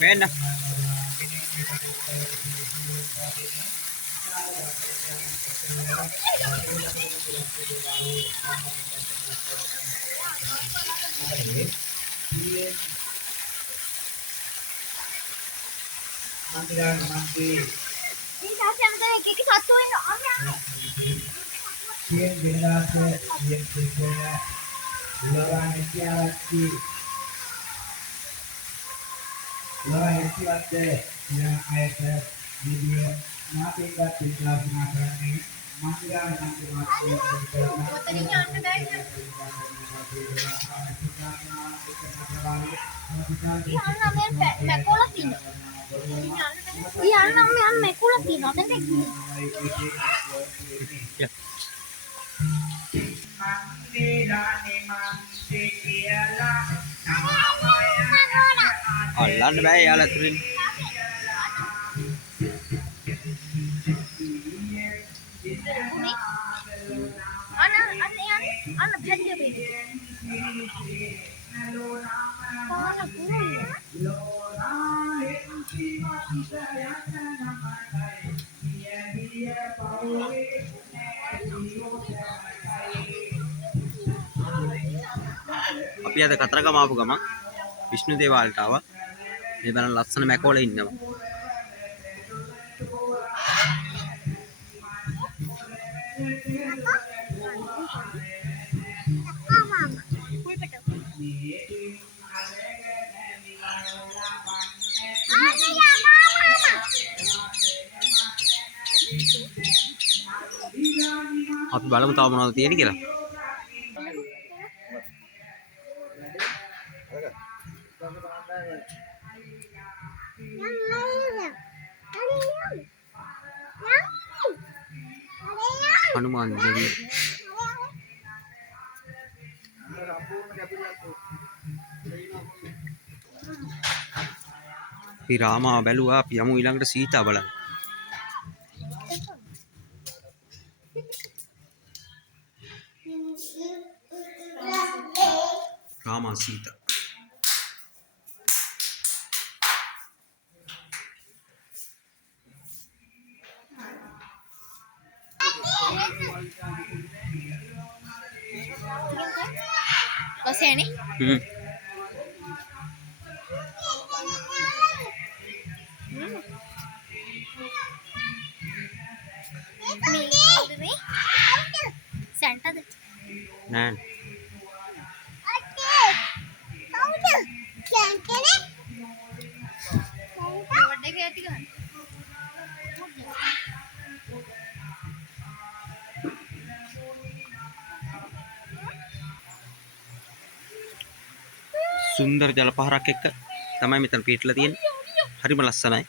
Mena. Alan bhai ala turin. අපි අද කතරගම ආපු ගමන් විෂ්ණු දේවාලයට ආවා. මේ බලන්න ලස්සන මැකෝල ඉන්නවා. අපි බලමු තව මොනවද තියෙන්නේ කියලා. हनुमान देवी रामा बैलुआ यमु इलांगट सीता बल रामा सीता बस है नहीं सेंटर दे नैन बर्थडे के आती का सुंदर जलपहारක් එක්ක තමයි මෙතන පිටලා තියෙන්නේ. හරිම ලස්සනයි.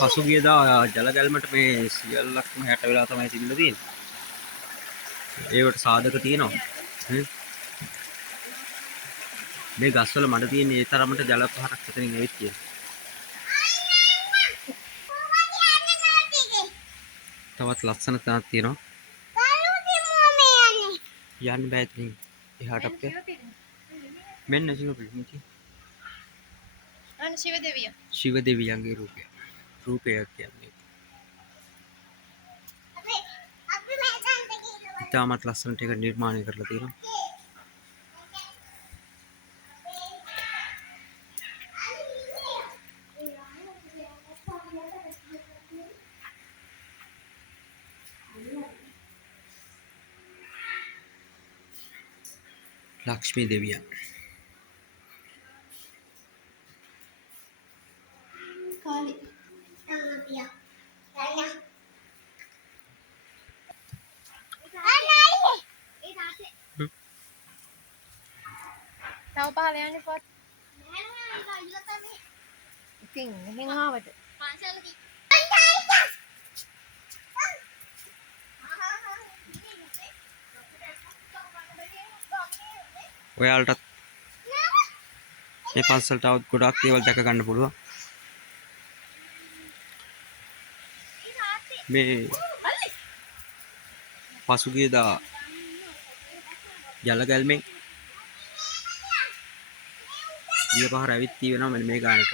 පසුගියදා ජල ගැල්මට මේ සියල්ලක්ම 60 වෙලා තමයි තිබිලා තියෙන්නේ. ඒවට සාධක තියෙනවා. මේ ගස්වල මඩ තියෙන ඒ තරමට ජල පහරක් එතනින් ඇවිත් තියෙනවා. තවත් ලස්සන තැනක් තියෙනවා. යන්න බෑ ඉතින් එහාට අපිට. මෙන්න ශිව शिवदेवी ශිව දෙවියන්ගේ රූපය. රූපය කියන්නේ ඉතාමත් ලස්සනට ඒක නිර්මාණය කරලා තියෙනවා. लक्ष्मी देविया පහල යන්නේ පොත්. ඉතින් මෙහෙන් ආවට. ඔයාලටත් මේ පන්සලට આવුත් ගොඩක් දේවල් දැක ගන්න පුළුවන්. මේ පසුගියදා ජල ගැල්මෙන් ගිය පහර ඇවිත් තියෙනවා මෙන්න මේ ගානට.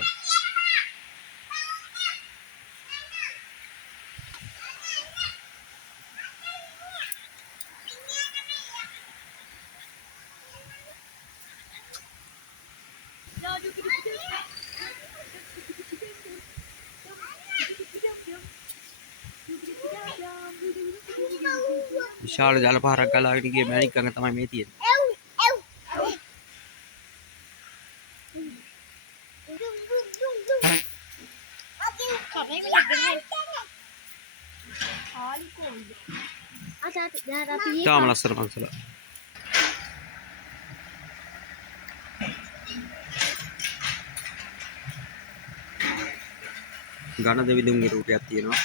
විශාල ජල පහරක් ගලාගෙන ගිය මැණික් ගඟ තමයි මේ තියෙන්නේ. තාම ලස්සන පන්සල. ඝන දෙවිඳුන්ගේ රූපයක් තියෙනවා.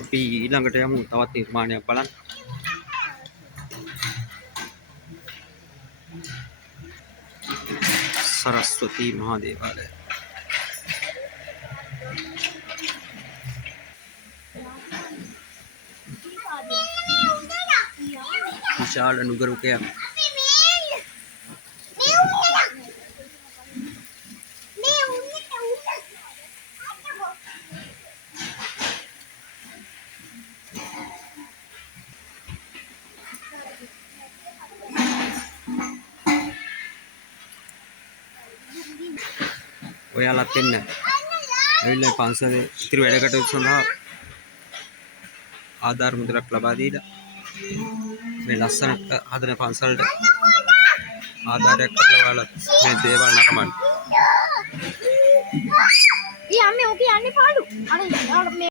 අපි ඊළඟට යමු තවත් නිර්මාණයක් බලන්න. සරස්වති මහා දේවාලය. විශාල නුගරුකයක්. ඔයාලත් එන්න. ඇවිල්ලා පන්සලේ ඉතිරි වැඩ කටයුතු සඳහා ආධාර මුදලක් ලබා දීලා මේ ලස්සනට හදන පන්සලට ආධාරයක් කරලා ඔයාලත් මේ දේවල් නරඹන්න. ඊ අම්මේ ඔක යන්නේ පාඩු. අර